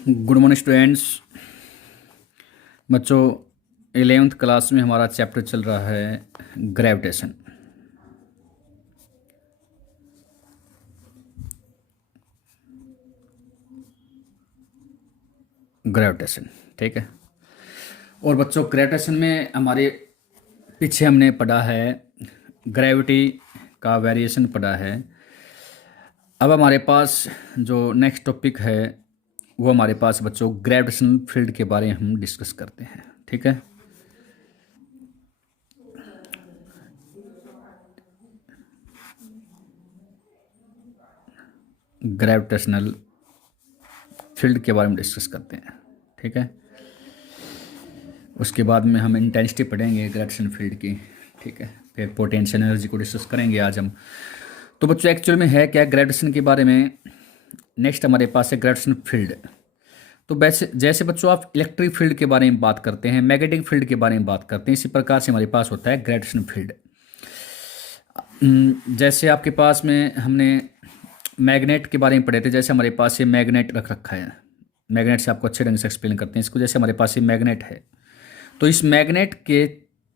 Good morning students. बच्चों, 11th class में हमारा चैप्टर चल रहा है ग्रेविटेशन। ग्रेविटेशन, ठीक है। और बच्चों, ग्रेविटेशन में हमारे पीछे हमने पढ़ा है ग्रेविटी का वेरिएशन पढ़ा है। अब हमारे पास जो नेक्स्ट टॉपिक है वो हमारे पास बच्चों ग्रेविटेशनल फील्ड के बारे में हम डिस्कस करते हैं, ठीक है। ग्रेविटेशनल फील्ड के बारे में डिस्कस करते हैं, ठीक है। उसके बाद में हम इंटेंसिटी पढ़ेंगे ग्रेविटेशन फील्ड की, ठीक है। फिर पोटेंशियल एनर्जी को डिस्कस करेंगे आज हम। तो बच्चों, एक्चुअल में है क्या ग्रेविटेशन के बारे में। नेक्स्ट हमारे पास है ग्रेविटेशन फील्ड। तो वैसे जैसे बच्चों आप इलेक्ट्रिक फील्ड के बारे में बात करते हैं, मैग्नेटिक फील्ड के बारे में बात करते हैं, इसी प्रकार से हमारे पास होता है ग्रेविटेशन फील्ड। जैसे आपके पास में हमने मैग्नेट के बारे में पढ़े थे। जैसे हमारे पास ये मैग्नेट रख रखा है, मैग्नेट से आपको अच्छे ढंग से एक्सप्लेन करते हैं इसको। जैसे हमारे पास ये मैग्नेट है, तो इस मैग्नेट के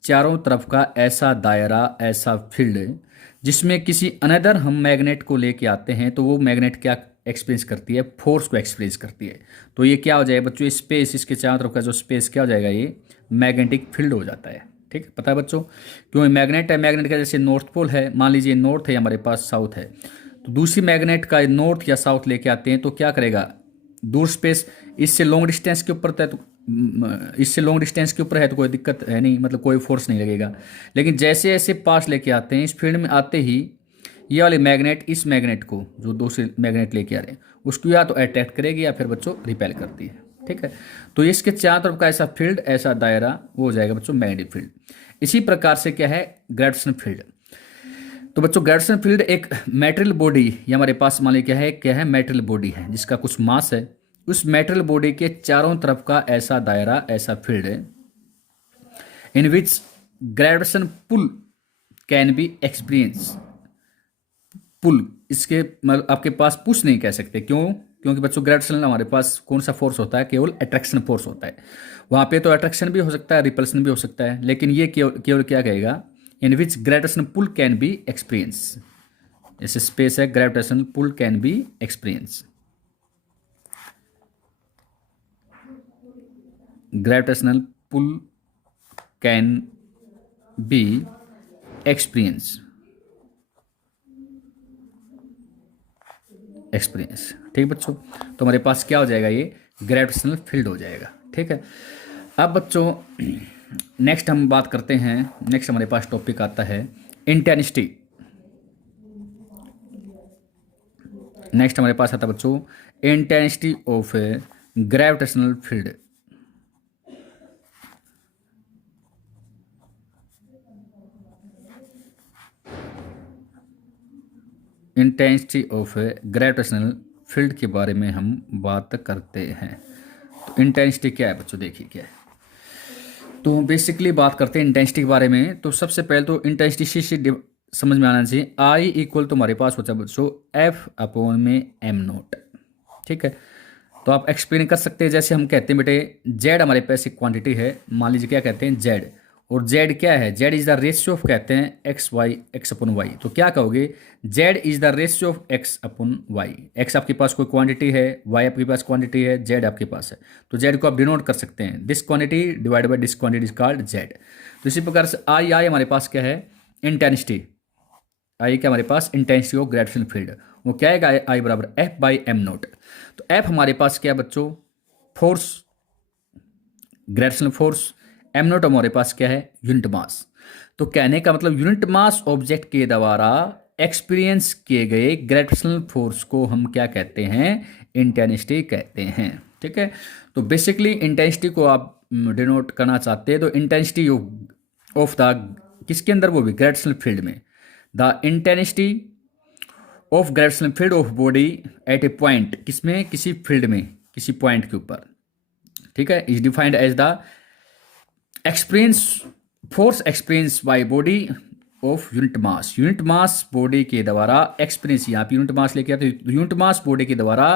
चारों तरफ का ऐसा दायरा, ऐसा फील्ड जिसमें किसी अनदर हम मैग्नेट को लेके आते हैं, तो वो मैग्नेट क्या एक्सपीरियंस करती है, फोर्स को एक्सपीरियंस करती है। तो ये क्या हो जाएगा बच्चों, स्पेस, इसके चारों तरफ का जो स्पेस क्या हो जाएगा, ये मैग्नेटिक फील्ड हो जाता है, ठीक है। पता है बच्चों, क्यों मैग्नेट है, मैग्नेट का जैसे नॉर्थ पोल है, मान लीजिए नॉर्थ है, हमारे पास साउथ है, तो दूसरी मैग्नेट का नॉर्थ या साउथ लेके आते हैं तो क्या करेगा, दूर स्पेस इससे लॉन्ग डिस्टेंस के ऊपर है, तो इससे लॉन्ग डिस्टेंस के ऊपर है तो कोई दिक्कत है नहीं, मतलब कोई फोर्स नहीं लगेगा। लेकिन जैसे जैसे पास लेके आते हैं, इस फील्ड में आते ही ये वाले मैग्नेट इस मैग्नेट को, जो दूसरे मैग्नेट लेके आ रहे हैं, उसको या तो अट्रैक्ट करेगी या फिर बच्चों रिपेल करती है, ठीक है। तो इसके चारों तरफ का ऐसा फील्ड, ऐसा दायरा, वो हो जाएगा बच्चों मैग्नेटिक फील्ड। इसी प्रकार से क्या है ग्रेविटेशन फील्ड। तो बच्चों, ग्रेविटेशन फील्ड एक मेटेरियल बॉडी, ये हमारे पास मान लीजिए क्या है मेटेरियल बॉडी है जिसका कुछ मास है। उस मेटेरियल बॉडी के चारों तरफ का ऐसा दायरा, ऐसा फील्ड है, in which gravitation pull can be experience. Pull, इसके मतलब आपके पास पुश नहीं कह सकते, क्यों? क्योंकि बच्चों ग्रेविटेशन हमारे पास कौन सा फोर्स होता है, केवल अट्रैक्शन फोर्स होता है। वहाँ पे तो अट्रैक्शन भी हो सकता है, रिपल्सन भी हो सकता है, लेकिन ये केवल क्या कहेगा, in which gravitation pull can be experience. जैसे स्पेस है, gravitation pull can be experience, gravitational pull can be experience, ठीक बच्चों। तो हमारे पास क्या हो जाएगा, ये ग्रेविटेशनल फील्ड हो जाएगा, ठीक है। अब बच्चों नेक्स्ट हम बात करते हैं, नेक्स्ट हमारे पास टॉपिक आता है इंटेंसिटी। नेक्स्ट हमारे पास आता है बच्चों intensity of A gravitational field. Intensity of A gravitational field के बारे में हम बात करते हैं। तो इंटेंसिटी क्या है बच्चों, देखिए क्या है। तो बेसिकली बात करते हैं इंटेंसिटी के बारे में। तो सबसे पहले तो इंटेंसिटी से समझ में आना चाहिए, आई इक्वल तो हमारे पास होता है बच्चों एफ अपॉन में एम नोट, ठीक है। तो आप एक्सप्लेन कर सकते हैं, जैसे हम कहते हैं बेटे जेड हमारे पास एक क्वांटिटी है, मान लीजिए क्या कहते हैं जेड, और जेड क्या है, Z is the ratio of कहते हैं X Y, X upon Y. तो क्या कहोगे, Z is the ratio of X upon Y. X आपके पास कोई क्वांटिटी है, वाई आपके पास क्वांटिटी है, जेड आपके पास है, तो जेड को आप डिनोट कर सकते हैं, this quantity divide by this quantity is called Z. तो इसी प्रकार से आई आई हमारे पास क्या है, इंटेंसिटी। आई क्या हमारे पास इंटेंसिटी ऑफ ग्रेविटेशनल फील्ड, वो क्या है, आई बराबर एफ बाई एम नोट। तो एफ हमारे पास क्या है बच्चों, force, gravitational force. M naught हमारे पास क्या है, यूनिट मास। तो कहने का मतलब यूनिट मास ऑब्जेक्ट के द्वारा एक्सपीरियंस किए गए ग्रेविटेशनल फोर्स को हम क्या कहते हैं, इंटेंसिटी कहते हैं, ठीक है। तो बेसिकली इंटेंसिटी को आप डिनोट करना चाहते हैं, तो इंटेंसिटी ऑफ द किसके अंदर, वो भी ग्रेविटेशनल फील्ड में, the intensity of gravitational field of body at a point, किसमें, किसी फील्ड में, किसी पॉइंट के ऊपर, ठीक है, is defined as the experience force experience by body of unit mass body के द्वारा एक्सपीरियंस, यहाँ पे यूनिट मास लेके आते हैं, यूनिट मास बॉडी के द्वारा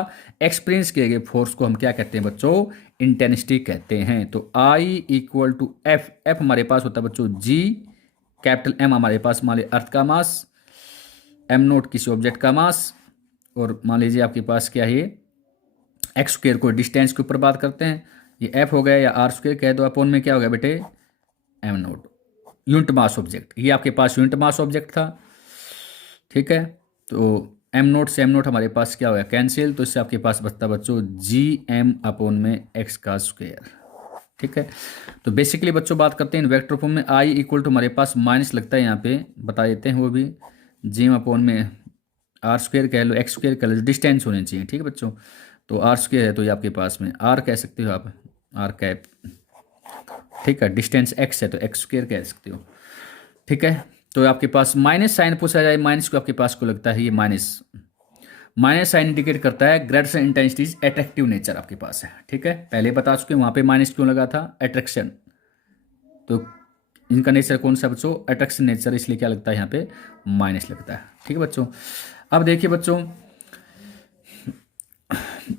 एक्सपीरियंस किए गए फोर्स को हम क्या कहते हैं बच्चों, इंटेंसिटी कहते हैं। तो आई इक्वल टू एफ, एफ हमारे पास होता है बच्चों जी, कैपिटल एम हमारे पास मान लीजिए अर्थ का मास, एम नोट किसी ऑब्जेक्ट का मास, और मान लीजिए आपके पास क्या है, एक्स स्क्वेयर को डिस्टेंस के ऊपर बात करते हैं, ये एफ हो गया या आर स्क्वेयर कह दो, अपोन में क्या हो गया बेटे, M naught, unit mass object, ये आपके पास यूनिट मास ऑब्जेक्ट था। ठीक है, तो एम नोट से एम नोट हमारे पास क्या हो गया, कैंसिल, तो इससे आपके पास बचता बच्चों जी एम अपोन में एक्स का स्क्वेयर। ठीक है, तो बेसिकली बच्चों बात करते हैं इन वेक्टर फॉर्म में, आई इक्वल टू हमारे पास माइनस लगता है, यहाँ पे बता देते हैं वो भी, जी एम अपोन में आर स्क्वेयर कह लो, एक्स स्क्वेयर कह लो, डिस्टेंस होनी चाहिए। ठीक है बच्चों, तो आर स्क्वेयर है तो ये आपके पास में आर कह सकते हो आप, आर कैप। ठीक है, डिस्टेंस एक्स है तो एक्स स्क्वेयर कह सकते हो। ठीक है, तो आपके पास माइनस साइन पूछा जाए, माइनस को आपके पास को लगता है ये माइनस, माइनस साइन इंडिकेट करता है ग्रेविटेशन इंटेंसिटीज अट्रैक्टिव नेचर आपके पास है। ठीक है, पहले बता चुके वहाँ पे माइनस क्यों लगा था, अट्रैक्शन, तो इनका नेचर कौन सा बच्चों, अट्रैक्शन नेचर, इसलिए क्या लगता है यहाँ पे माइनस लगता है। ठीक है बच्चों, अब देखिए बच्चों,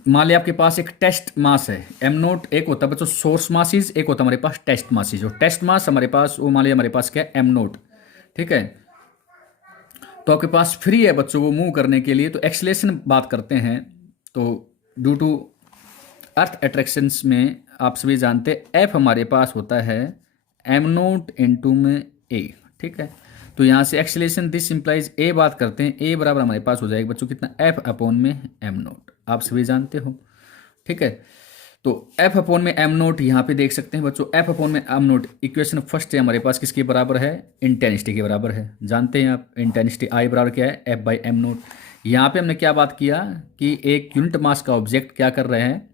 मान लिया आपके पास एक टेस्ट मास है एम नोट, एक होता है बच्चों सोर्स मासिस, एक होता है हमारे पास टेस्ट मासिस, और टेस्ट मास हमारे पास वो मान लिया हमारे पास क्या है, एम नोट। ठीक है, तो आपके पास फ्री है बच्चों वो मूव करने के लिए, तो एक्सेलेरेशन बात करते हैं, तो ड्यू टू अर्थ अट्रैक्शंस में आप सभी जानते हैं एफ हमारे पास होता है एम नोट इंटू में ए। ठीक है, तो यहाँ से एक्सेलेरेशन दिस इंप्लाइज ए बात करते हैं, ए बराबर हमारे पास हो जाएगा बच्चों कितना, एफ अपॉन में एम नोट, आप सभी जानते हो। ठीक है, तो एफ अपॉन में एम नोट यहाँ पे देख सकते हैं बच्चों, एफ अपॉन में एम नोट इक्वेशन फर्स्ट है हमारे पास किसके बराबर है, इंटेंसिटी के बराबर है, जानते हैं आप इंटेंसिटी आई बराबर क्या है, एफ बाई एम नोट। यहाँ पे हमने क्या बात किया कि एक यूनिट मास का ऑब्जेक्ट क्या कर रहे हैं,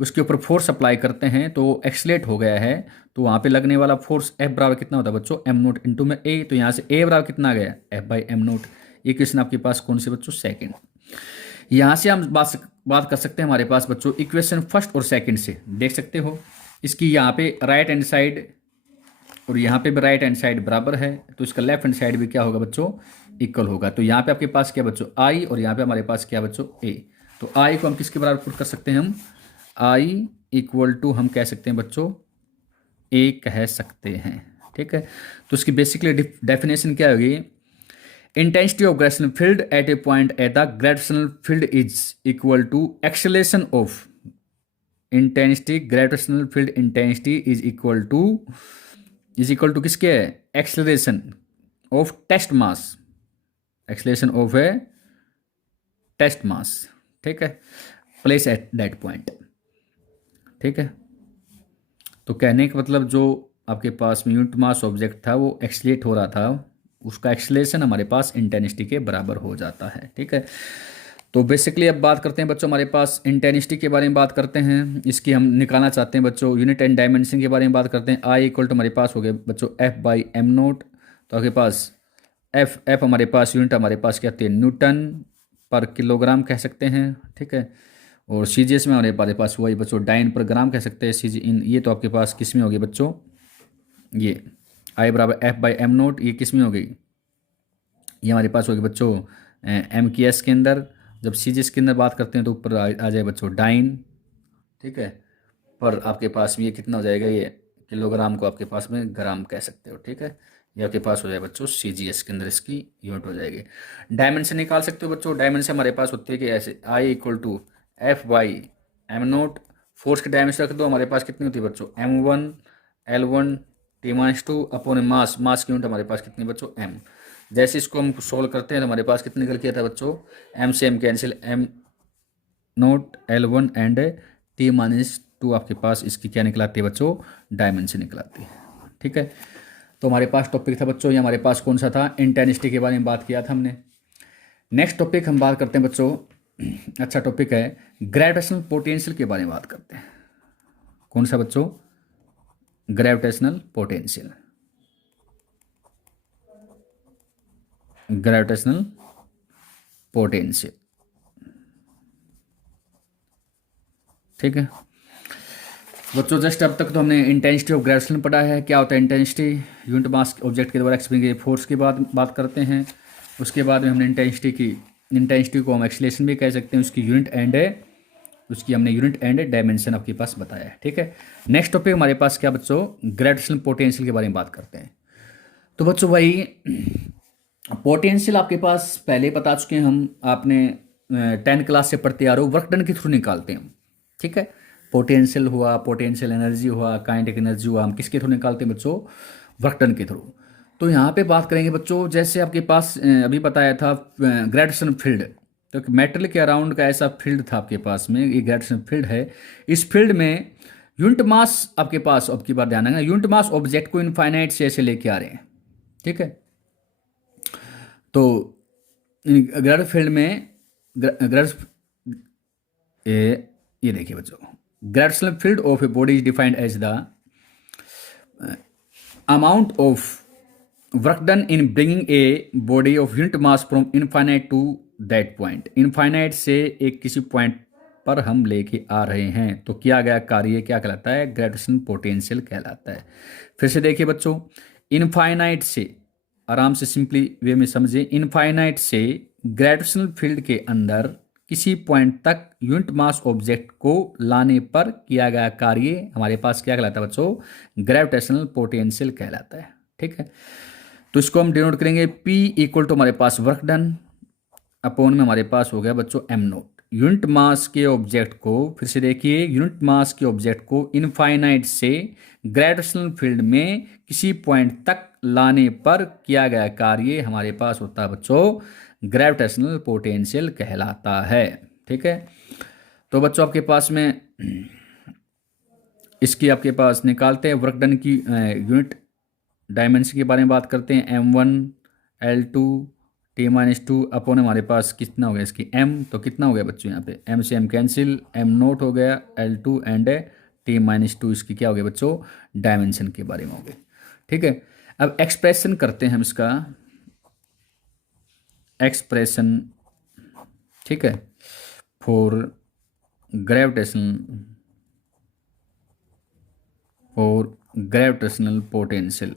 उसके ऊपर फोर्स अप्लाई करते हैं तो एक्सलेट हो गया है, तो वहाँ पे लगने वाला फोर्स एफ बराबर कितना होता है बच्चों, एम नोट इंटू में ए, तो यहाँ से ए बराबर कितना आ गया, एफ बाई एम नोट। ये क्वेश्चन आपके पास कौन से बच्चों, सेकंड। यहाँ से हम बात कर सकते हैं हमारे पास बच्चों इक्वेशन फर्स्ट और सेकंड से, देख सकते हो इसकी यहाँ पे राइट हैंड साइड और यहाँ पे भी राइट हैंड साइड बराबर है, तो इसका लेफ्ट हैंड साइड भी क्या होगा बच्चों, इक्वल होगा। तो यहाँ पे आपके पास क्या बच्चों, आई, और यहाँ पे हमारे पास क्या बच्चों, ए। तो आई को हम किसके बराबर पुट कर सकते हैं, हम आई इक्वल टू हम कह सकते हैं बच्चों ए कह सकते हैं। ठीक है, तो इसकी बेसिकली डेफिनेशन क्या होगी, intensity of gravitational field at a point at the gravitational field is equal to acceleration of, intensity gravitational field intensity is equal to किसके, acceleration of test mass, acceleration of a test mass. ठीक है, place at that point. ठीक है, तो कहने का मतलब जो आपके पास में यूनिट मास ऑब्जेक्ट था वो एक्सलेट हो रहा था, उसका एक्सेलरेशन हमारे पास इंटेंसिटी के बराबर हो जाता है। ठीक है, तो बेसिकली अब बात करते हैं बच्चों हमारे पास इंटेंसिटी के बारे में बात करते हैं, इसकी हम निकालना चाहते हैं बच्चों यूनिट एंड डायमेंशन के बारे में बात करते हैं। आई इक्वल टू हमारे पास हो गया बच्चों एफ बाई एम नोट, तो आपके पास एफ हमारे पास यूनिट हमारे पास क्या है, न्यूटन पर किलोग्राम कह सकते हैं। ठीक है, और सीजीएस में हमारे पास वही बच्चों डाइन पर ग्राम कह सकते हैं, सीजी इन, ये तो आपके पास किस में होगी बच्चों, ये आई बराबर एफ बाई एम नोट, ये किस में हो गई, ये हमारे पास होगी बच्चों एम की एस के अंदर, जब सीजीएस के अंदर बात करते हैं तो ऊपर आ जाए बच्चों डाइन। ठीक है, पर आपके पास में ये कितना हो जाएगा, ये किलोग्राम को आपके पास में ग्राम कह सकते हो। ठीक है, ये आपके पास हो जाए बच्चों सीजीएस के अंदर इसकी यूनिट हो जाएगी। डायमेंशन निकाल सकते हो बच्चों, डायमेंशन हमारे पास होती है कि ऐसे I equal to F by M naught, force की डायमेंशन रख दो, हमारे पास कितनी होती है बच्चों, m1 L1 T-2 upon mass, मास की यूनिट हमारे पास कितनी बच्चों, m। जैसे इसको हम सोल्व करते हैं तो हमारे पास कितनी निकल के आता है बच्चों, m से m cancel, m0 L1 and T-2 आपके पास इसकी क्या निकलाती है बच्चों, डायमेंशन निकलाती है। ठीक है, तो हमारे पास टॉपिक था बच्चों, ये हमारे पास कौन सा था, इंटेंसिटी के बारे में बात किया था हमने। नेक्स्ट टॉपिक हम बात करते हैं बच्चों, अच्छा टॉपिक है, ग्रेविटेशनल पोटेंशियल के बारे में बात करते हैं। कौन सा बच्चों, ग्रेविटेशनल पोटेंशियल, ग्रेविटेशनल पोटेंशियल। ठीक है, बच्चों जस्ट अब तक तो हमने इंटेंसिटी ऑफ ग्रेविटेशन पढ़ा है। क्या होता है इंटेंसिटी? यूनिट मास ऑब्जेक्ट के द्वारा एक्सप्लेन किए फोर्स की बात करते हैं। उसके बाद में हमने इंटेंसिटी को हम एक्सीलरेशन भी कह सकते हैं। उसकी हमने यूनिट एंड डायमेंशन आपके पास बताया है। ठीक है, नेक्स्ट टॉपिक हमारे पास क्या बच्चों, ग्रेविटेशनल पोटेंशियल के बारे में बात करते हैं। तो बच्चों भाई पोटेंशियल आपके पास पहले ही बता चुके हैं हम, आपने 10 क्लास से पढ़ते आ रहे हो, वर्क डन के थ्रू निकालते हैं हम। ठीक है, पोटेंशियल हुआ, पोटेंशियल एनर्जी हुआ, काइनेटिक एनर्जी हुआ, हम किसके थ्रू निकालते हैं बच्चों? वर्क डन के थ्रू। तो यहाँ पे बात करेंगे बच्चों, जैसे आपके पास अभी बताया था ग्रेविटेशन फील्ड, तो मेटल के अराउंड का ऐसा फील्ड था आपके पास में, ये ग्रेविटेशन फील्ड है। इस फील्ड में यूनिट मास आपके पास, अब की बार ध्यान रखना, यूनिट मास ऑब्जेक्ट को इनफाइनाइट से ऐसे लेके आ रहे हैं। ठीक है, तो ग्रेविटेशन फील्ड में ये देखिए बच्चों, gravitational field of a body is defined as the amount of work done in bringing a body of unit mass from infinite to that point. Infinite से एक किसी पॉइंट पर हम लेके आ रहे हैं तो किया गया कार्य क्या कहलाता है? ग्रेविटेशनल पोटेंशियल कहलाता है। फिर से देखिए बच्चों, इनफाइनाइट से, आराम से सिंपली वे में समझिए, इनफाइनाइट से ग्रेविटेशनल फील्ड के अंदर किसी पॉइंट तक यूनिट मास ऑब्जेक्ट को लाने पर किया गया कार्य हमारे पास क्या कहलाता है बच्चों? ग्रेविटेशनल पोटेंशियल कहलाता है। ठीक है, तो इसको हम डिनोट करेंगे P इक्वल टू हमारे पास वर्क डन अपॉन में हमारे पास हो गया बच्चों m नोट। यूनिट मास के ऑब्जेक्ट को, फिर से देखिए, यूनिट मास के ऑब्जेक्ट को इनफाइनाइट से ग्रेविटेशनल फील्ड में किसी पॉइंट तक लाने पर किया गया कार्य हमारे पास होता है बच्चों ग्रेविटेशनल पोटेंशियल कहलाता है। ठीक है, तो बच्चों आपके पास में इसकी आपके पास निकालते हैं वर्क डन की यूनिट डायमेंशन के बारे में बात करते हैं। m1 L2 T-2 अपॉन हमारे पास कितना हो गया इसकी m, तो कितना हो गया बच्चों यहाँ पे m से m कैंसिल, m नोट हो गया L2 एंड T-2 इसकी क्या हो गया बच्चों? डायमेंशन के बारे में हो गए। ठीक है, अब एक्सप्रेशन करते हैं हम इसका एक्सप्रेशन। ठीक है, for gravitational potential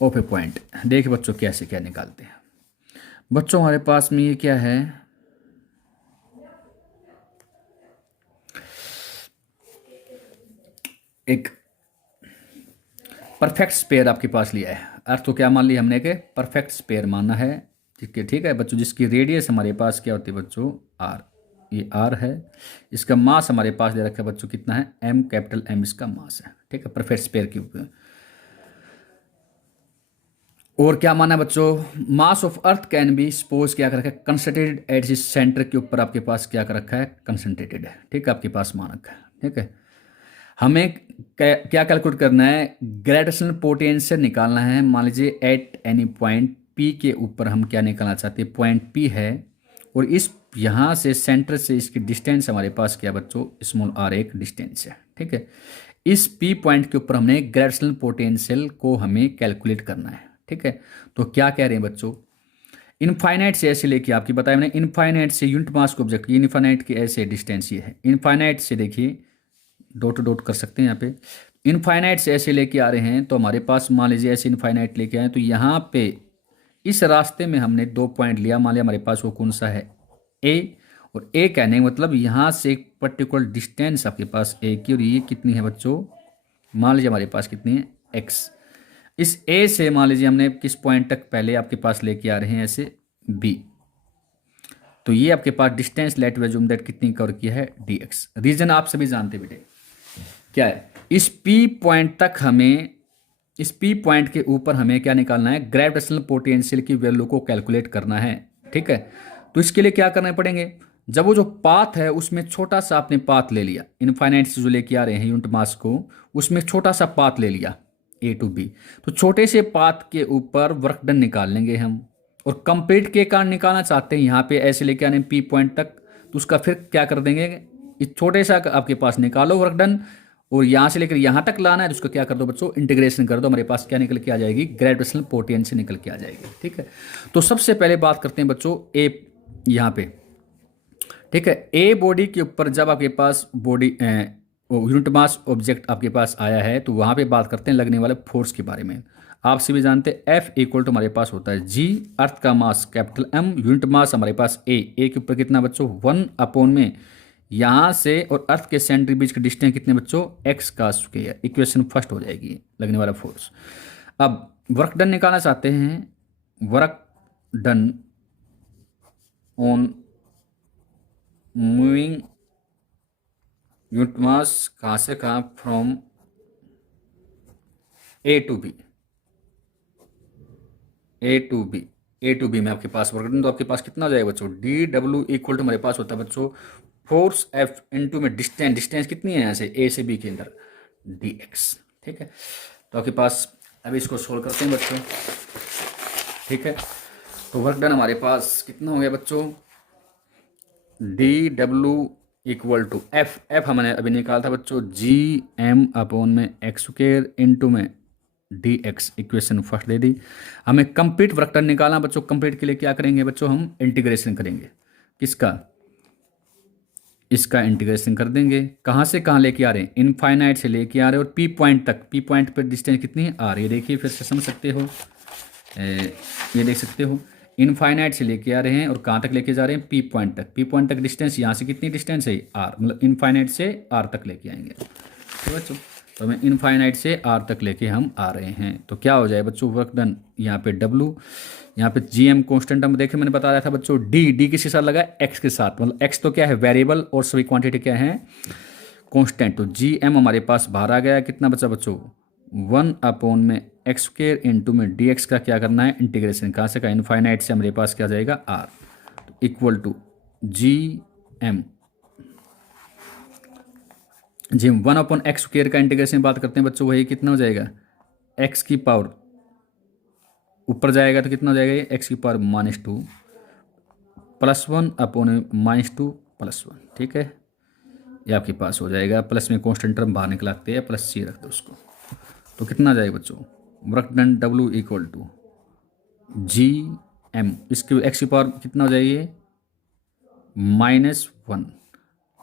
of A point. देखिए बच्चों कैसे क्या निकालते हैं। बच्चों हमारे पास में ये क्या है, एक परफेक्ट स्पेयर आपके पास लिया है। अर्थ तो क्या मान लिया हमने कि परफेक्ट स्पेयर मानना है। ठीक है बच्चों, जिसकी रेडियस हमारे पास क्या होती है बच्चों? r, ये r है। इसका मास हमारे पास दे रखा है बच्चों कितना है? m, कैपिटल M इसका मास है। ठीक है, परफेक्ट स्पेयर के ऊपर। और क्या माना है बच्चों? Mass of earth can be suppose क्या कर रखा है? कंसंट्रेटेड एट इस सेंटर के ऊपर आपके पास क्या कर रखा है? कंसंट्रेटेड है। ठीक है, आपके पास मानक है। ठीक है, हमें क्या कैलकुलेट करना है? ग्रेविटेशनल पोटेंशियल निकालना है। मान लीजिए एट एनी पॉइंट P के ऊपर हम क्या निकालना चाहते हैं? पॉइंट P है, और इस यहाँ से सेंटर से इसकी डिस्टेंस हमारे पास क्या बच्चों? स्मॉल r एक डिस्टेंस है। ठीक है, इस P पॉइंट के ऊपर हमने ग्रेविटेशनल पोटेंशियल को हमें कैलकुलेट करना है। ठीक है, तो क्या कह रहे हैं बच्चों? इनफाइनाइट से ऐसे लेके, आपकी बताया मैंने, इनफाइनाइट से यूनिट मास को ऑब्जेक्ट, ये इनफाइनाइट के ऐसे डिस्टेंस ये है। इनफाइनाइट से देखिए, डॉट डॉट कर सकते हैं यहाँ पे, इनफाइनाइट से ऐसे लेके आ रहे हैं, तो हमारे पास मान लीजिए ऐसे इनफाइनाइट लेके आए, तो यहाँ पे इस रास्ते में हमने 2 पॉइंट लिया। मान लिया हमारे पास वो कौन सा है? A, और A कहने मतलब यहाँ से एक पर्टिकुलर डिस्टेंस आपके पास A की, और ये कितनी है बच्चों? मान लीजिए हमारे पास कितनी है? X। इस A से मान लीजिए हमने किस पॉइंट तक पहले आपके पास लेके आ रहे हैं? ऐसे B, तो ये आपके पास डिस्टेंस लेट एज्यूम दैट कितनी कवर किया है? dx। रीजन आप सभी जानते बेटे क्या है? इस P पॉइंट तक हमें, इस P पॉइंट के ऊपर हमें क्या निकालना है? ग्रेविटेशनल पोटेंशियल की वैल्यू को कैलकुलेट करना है। ठीक है, तो इसके लिए क्या करने पड़ेंगे? जब वो जो पाथ है उसमें छोटा सा आपने पाथ ले लिया, इनफाइनाइट से जो लेके आ रहे हैं यूनिट मास को, उसमें छोटा सा पाथ ले लिया A to B, तो छोटे से पाथ के ऊपर वर्क डन निकाल लेंगे हम। और कंप्लीट के कारण निकालना चाहते हैं, यहाँ पे ऐसे लेके आने P पॉइंट तक, तो उसका फिर क्या कर देंगे? इस छोटे सा आपके पास निकालो वर्क डन, और यहाँ से लेकर यहाँ तक लाना है, तो उसको क्या कर दो बच्चों? इंटीग्रेशन कर दो। हमारे पास क्या निकल के आ जाएगी? ग्रेविटेशनल पोटेंशियल निकल के आ जाएगी। ठीक है, तो सबसे पहले बात करते हैं बच्चों ए, यहाँ पे ठीक है। ए बॉडी के ऊपर जब आपके पास बॉडी यूनिट मास ऑब्जेक्ट आपके पास आया है तो वहाँ पे बात करते हैं लगने वाले फोर्स के बारे में। आप सभी जानते हैं F इक्वल टू हमारे पास होता है जी, अर्थ का mass capital M, unit mass हमारे पास ए के ऊपर कितना बच्चों 1 में यहाँ से और अर्थ के सेंटर के बीच का डिस्टेंस कितने बच्चों x का स्क्वायर। इक्वेशन फर्स्ट हो जाएगी लगने वाला फोर्स। अब वर्क डन निकालना चाहते हैं, work done on moving unit mass कहाँ से कहाँ, from A to B, A to B में आपके पास वर्क डन, तो आपके पास कितना हो जाएगा बच्चों डी डब्ल्यू इक्वल टू हमारे पास होता है बच्चों फोर्स एफ इनटू में डिस्टेंस कितनी है यहाँ से ए से बी के अंदर डी एक्स। ठीक है, तो आपके पास अभी इसको सोल्व करते हैं बच्चों। ठीक है, तो वर्क डन हमारे पास कितना हो गया बच्चों d W equal to F हमने अभी निकाला था बच्चों जी एम अपॉन में एक्स स्क्वायर इनटू में डी एक्स। इक्वेशन फर्स्ट दे दी। हमें कंप्लीट वर्क डन निकालना बच्चों। कंप्लीट के लिए क्या करेंगे बच्चों, हम इंटीग्रेशन करेंगे। किसका, इसका इंटीग्रेशन कर देंगे। कहाँ से कहाँ लेके आ रहे हैं, इनफाइनाइट से लेके आ रहे हैं और पी पॉइंट तक। पी पॉइंट पर डिस्टेंस कितनी है आर, ये देखिए फिर से समझ सकते हो, ये देख सकते हो इनफाइनाइट से लेके आ रहे हैं और कहाँ तक लेके जा रहे हैं पी पॉइंट तक। पी पॉइंट तक डिस्टेंस यहाँ से कितनी डिस्टेंस है आर, मतलब इनफाइनाइट से आर तक लेके आएंगे। तो बच्चों तो हमें इनफाइनाइट से आर तक लेके हम आ रहे हैं। तो क्या हो जाए बच्चों वर्क डन, यहाँ पे डब्लू, यहाँ पे जी एम कॉन्स्टेंट हम देखे मैंने बताया था बच्चों डी किसके साथ लगा एक्स के साथ, मतलब एक्स तो क्या है वेरिएबल और सभी क्वांटिटी क्या है कॉन्स्टेंट। तो जी एम हमारे पास बाहर आ गया, कितना बचा बच्चों 1 अपॉन में एक्स स्क्वायर इंटू में डी एक्स का क्या करना है इंटीग्रेशन, कहाँ से का इनफाइनाइट से हमारे पास क्या जाएगा आर, तो equal to G M 1 upon x square का इंटीग्रेशन बात करते हैं बच्चों, वही कितना हो जाएगा एक्स की पावर ऊपर जाएगा तो कितना हो जाएगा ये एक्स की पावर -2 +1 अपॉन -2 +1। ठीक है, ये आपके पास हो जाएगा। प्लस में कॉन्स्टेंट टर्म बाहर निकलाते हैं, प्लस सी रख दो उसको, तो कितना जाएगा बच्चों work done W equal to G M, इसके एक्स की पावर कितना हो जाएगी -1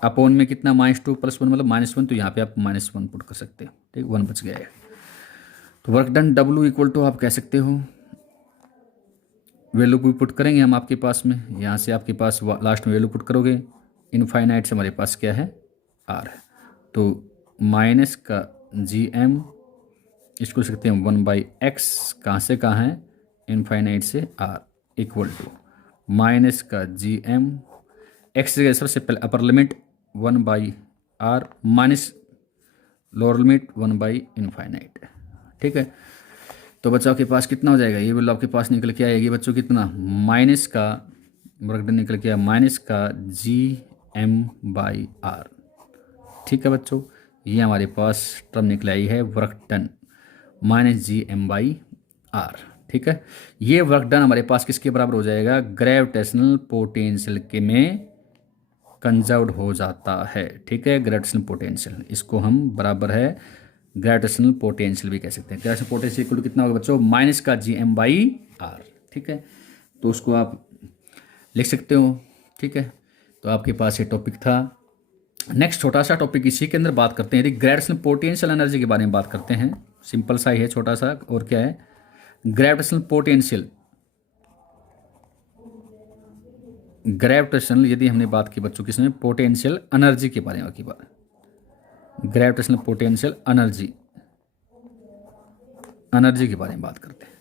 अपॉन में कितना -2 +1 मतलब -1, तो यहाँ पे आप -1 पुट कर सकते हो। ठीक, 1 बच गया है। तो work done W equal to आप कह सकते हो, वैल्यू भी पुट करेंगे हम आपके पास में, यहाँ से आपके पास लास्ट में वैल्यू पुट करोगे, इनफाइनाइट से हमारे पास क्या है आर है, तो माइनस का जी एम, इसको लिख सकते हैं 1/x, कहाँ से कहाँ है इनफाइनाइट से आर, इक्वल टू माइनस का जी एम, एक्स जगह सबसे पहले upper limit 1/r minus lower limit 1/इनफाइनाइट। ठीक है, तो बच्चों के पास कितना हो जाएगा, ये वैल्यू आपके पास निकल के आएगी बच्चों कितना माइनस का वर्क डन निकल के आया माइनस का GM/r। ठीक है बच्चों, ये हमारे पास टर्म निकल आई है वर्क डन -GM/r। ठीक है, ये वर्क डन हमारे पास किसके बराबर हो जाएगा ग्रेविटेशनल पोटेंशियल के में कंजर्व्ड हो जाता है। ठीक है, ग्रेविटेशनल पोटेंशियल, इसको हम बराबर है ग्रेविटेशनल पोटेंशियल भी कह सकते हैं। ग्रेविटेशनल पोटेंशियल इक्वल टू कितना होगा बच्चों -GM/r। ठीक है, तो उसको आप लिख सकते हो। ठीक है, तो आपके पास ये टॉपिक था। नेक्स्ट छोटा सा टॉपिक इसी के अंदर बात करते हैं, यदि ग्रेविटेशनल पोटेंशियल एनर्जी के बारे में बात करते हैं। सिंपल सा ही है, छोटा सा, और क्या है ग्रेविटेशनल पोटेंशियल। ग्रेविटेशनल यदि हमने बात की बच्चों किसमें पोटेंशियल एनर्जी के बारे में की बात, ग्रेविटेशनल पोटेंशियल एनर्जी के बारे में बात करते हैं।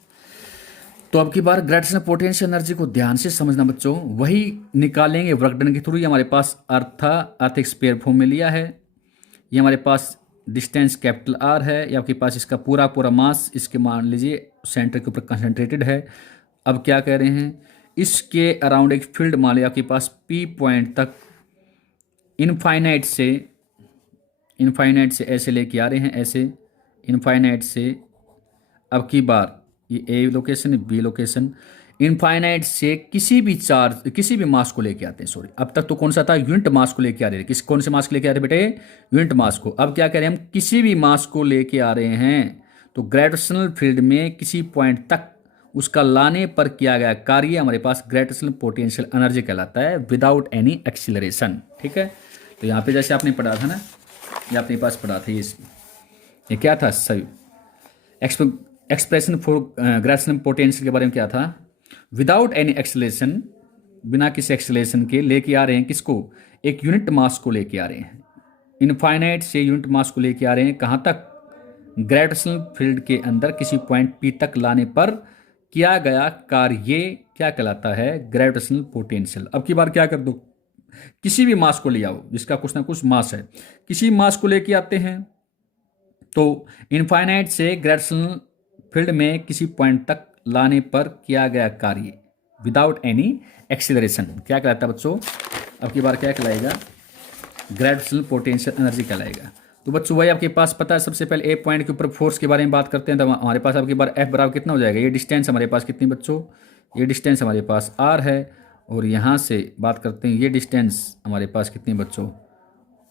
तो अब की बार ग्रेविटेशनल पोटेंशियल एनर्जी को ध्यान से समझना बच्चों, वही निकालेंगे वर्क डन के थ्रू। ये हमारे पास अर्थ एक स्फीयर फॉर्म में लिया है, ये हमारे पास डिस्टेंस कैपिटल आर है, ये आपके पास इसका पूरा मास इसके मान लीजिए सेंटर के ऊपर कंसंट्रेटेड है। अब क्या कह रहे हैं, इसके अराउंड एक फील्ड मान लिया आपके पास पी पॉइंट तक इनफाइनाइट से ऐसे लेके आ रहे हैं, ऐसे इनफाइनाइट से। अब की बार ये ए लोकेशन बी लोकेशन, इनफाइनाइट से किसी भी चार्ज किसी भी मास को लेके आते हैं। सॉरी, अब तक तो कौन सा था यूनिट मास को लेके आ रहे थे, कौन से मास को लेके आ रहे थे बेटे यूनिट मास को। अब क्या कह रहे हैं हम किसी भी मास को लेके आ रहे हैं, तो ग्रेविटेशनल फील्ड में किसी पॉइंट तक उसका लाने पर किया गया कार्य हमारे पास ग्रेविटेशनल पोटेंशियल एनर्जी कहलाता है विदाउट एनी एक्सीलरेशन। ठीक है, तो यहाँ पे जैसे आपने पढ़ा था ना, ये अपने पास पढ़ा था, ये क्या था सभी एक्सप्रेशन फॉर ग्रेविटेशनल पोटेंशियल के बारे में क्या था, विदाउट एनी एक्सीलरेशन, बिना किसी एक्सीलरेशन के लेके आ रहे हैं किसको, एक यूनिट मास को लेके आ रहे हैं, इनफाइनाइट से यूनिट मास को लेके आ रहे हैं कहाँ तक, ग्रेविटेशनल फील्ड के अंदर किसी पॉइंट पी तक लाने पर किया गया कार्य क्या कहलाता है, ग्रेविटेशनल पोटेंशियल। अब की बार क्या कर दो, किसी भी मास को ले आओ जिसका कुछ ना कुछ मास है, किसी मास को लेके आते हैं तो इनफाइनाइट से ग्रेविटेशनल फील्ड में किसी पॉइंट तक लाने पर किया गया कार्य विदाउट एनी एक्सीलरेशन क्या कहलाता है बच्चों, अब की बार क्या कहलाएगा, ग्रेविटेशनल पोटेंशियल एनर्जी कहलाएगा। तो बच्चों वही आपके पास पता है, सबसे पहले ए पॉइंट के ऊपर फोर्स के बारे में बात करते हैं, तो हमारे पास आपकी बार एफ बराबर कितना हो जाएगा, ये डिस्टेंस हमारे पास कितनी बच्चों, ये डिस्टेंस हमारे पास आर है, और यहाँ से बात करते हैं ये डिस्टेंस हमारे पास कितनी बच्चों,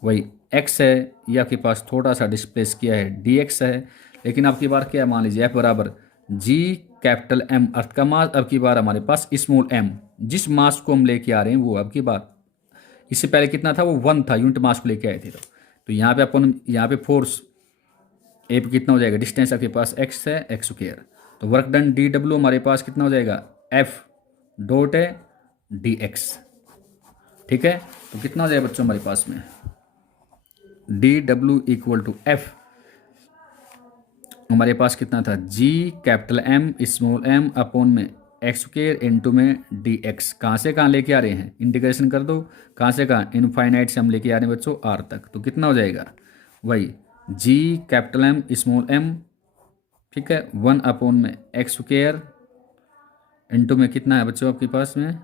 वही एक्स है, ये आपके पास थोड़ा सा डिस्प्लेस किया है डी एक्स है, लेकिन आपकी बार क्या है, मान लीजिए एफ बराबर जी कैपिटल एम अर्थ का मास, अब की बार हमारे पास स्मॉल एम, जिस मास को हम लेके आ रहे हैं वो अब की बार, इससे पहले कितना था, वो 1 था, यूनिट मास को लेके आए थे। तो यहाँ पे अपन यहाँ पे फोर्स ए पे कितना हो जाएगा, डिस्टेंस आपके पास एक्स है, एक्स स्क्वायर, तो वर्क डन डी डब्ल्यू हमारे पास कितना हो जाएगा, एफ डॉट है डी एक्स। ठीक है, तो कितना हो जाएगा बच्चों हमारे पास में, D W equal to F हमारे पास कितना था, G capital M small M upon में एक्स स्क्वायर इंटू में डी एक्स, कहाँ से कहाँ लेके आ रहे हैं, इंटीग्रेशन कर दो, कहाँ से कहाँ, इनफाइनाइट से हम लेके आ रहे हैं बच्चों आर तक, तो कितना हो जाएगा, वही जी कैपिटल एम स्मॉल एम, ठीक है, 1 अपॉन में एक्स स्क्वायर इंटू में कितना है बच्चों आपके पास में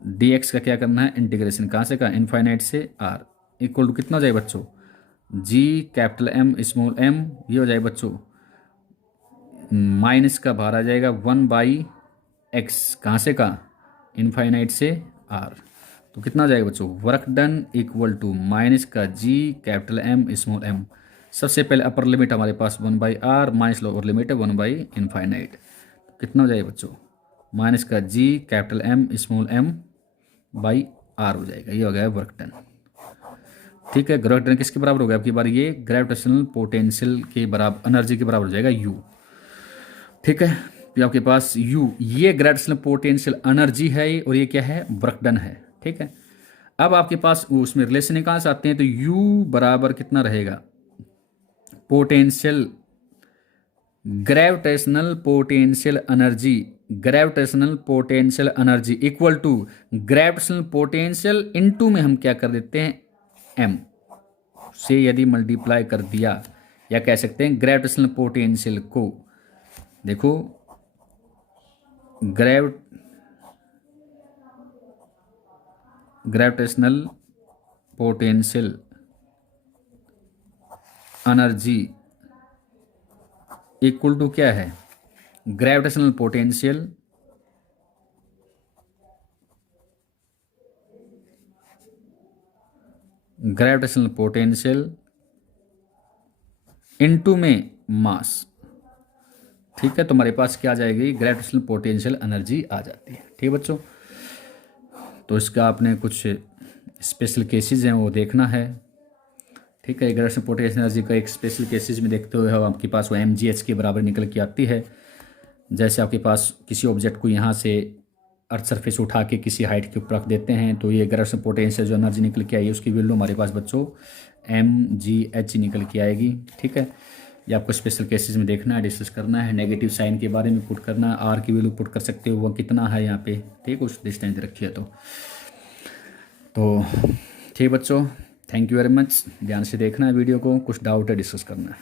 डी एक्स का क्या करना है, इंटीग्रेशन कहाँ से कहाँ, इनफाइनाइट से आर, इक्वल टू कितना हो जाएगा बच्चों, जी कैपिटल एम स्मॉल एम, ये हो जाएगा बच्चों माइनस का बाहर आ जाएगा 1/x, कहाँ से कहाँ, इनफाइनाइट से आर, तो कितना हो जाएगा बच्चों, work done equal to minus का G capital M small M, सबसे पहले अपर लिमिट हमारे पास 1/r माइनस लोअर लिमिट है 1/इनफाइनाइट, कितना हो जाएगा बच्चों, माइनस का G capital M small M by R हो जाएगा, ये हो गया वर्क डन। ठीक है, वर्क डन किसके बराबर हो गया आपकी बार, ये ग्रेविटेशनल पोटेंशियल के बराबर, एनर्जी के बराबर हो जाएगा यू। ठीक है, तो आपके पास यू, ये ग्रेविटेशनल पोटेंशियल एनर्जी है और ये क्या है, वर्क डन है। ठीक है, अब आपके पास उसमें रिलेशन कहाँ से आते हैं, तो यू बराबर कितना रहेगा, potential gravitational potential energy, gravitational potential energy equal to gravitational potential into में हम क्या कर देते हैं, एम से यदि मल्टीप्लाई कर दिया, या कह सकते हैं ग्रेविटेशनल पोटेंशियल को, देखो gravitational potential energy equal to क्या है, ग्रेविटेशनल पोटेंशियल इनटू में मास। ठीक है, तो हमारे पास क्या आ जाएगी, ग्रेविटेशनल पोटेंशियल एनर्जी आ जाती है। ठीक है बच्चों, तो इसका आपने कुछ स्पेशल केसेस हैं वो देखना है। ठीक है, ग्रेविटेशनल पोटेंशियल एनर्जी का एक स्पेशल केसेस में देखते हुए आपके पास वो mgh के बराबर निकल के आती है। जैसे आपके पास किसी ऑब्जेक्ट को यहाँ से अर्थ सरफेस उठा के किसी हाइट के ऊपर रख देते हैं, तो ये ग्रेविटेशनल पोटेंशियल जो एनर्जी निकल के आई उसकी वैल्यू हमारे पास बच्चों mgh निकल के आएगी। ठीक है, ये आपको स्पेशल केसेस में देखना है, डिस्कस करना है, नेगेटिव साइन के बारे में पुट करना है, आर की वैल्यू पुट कर सकते हो वो कितना है यहाँ पे। ठीक, उस डिस्टेंस रखिए तो ठीक बच्चों, थैंक यू वेरी मच, ध्यान से देखना है वीडियो को, कुछ डाउट है डिस्कस करना है।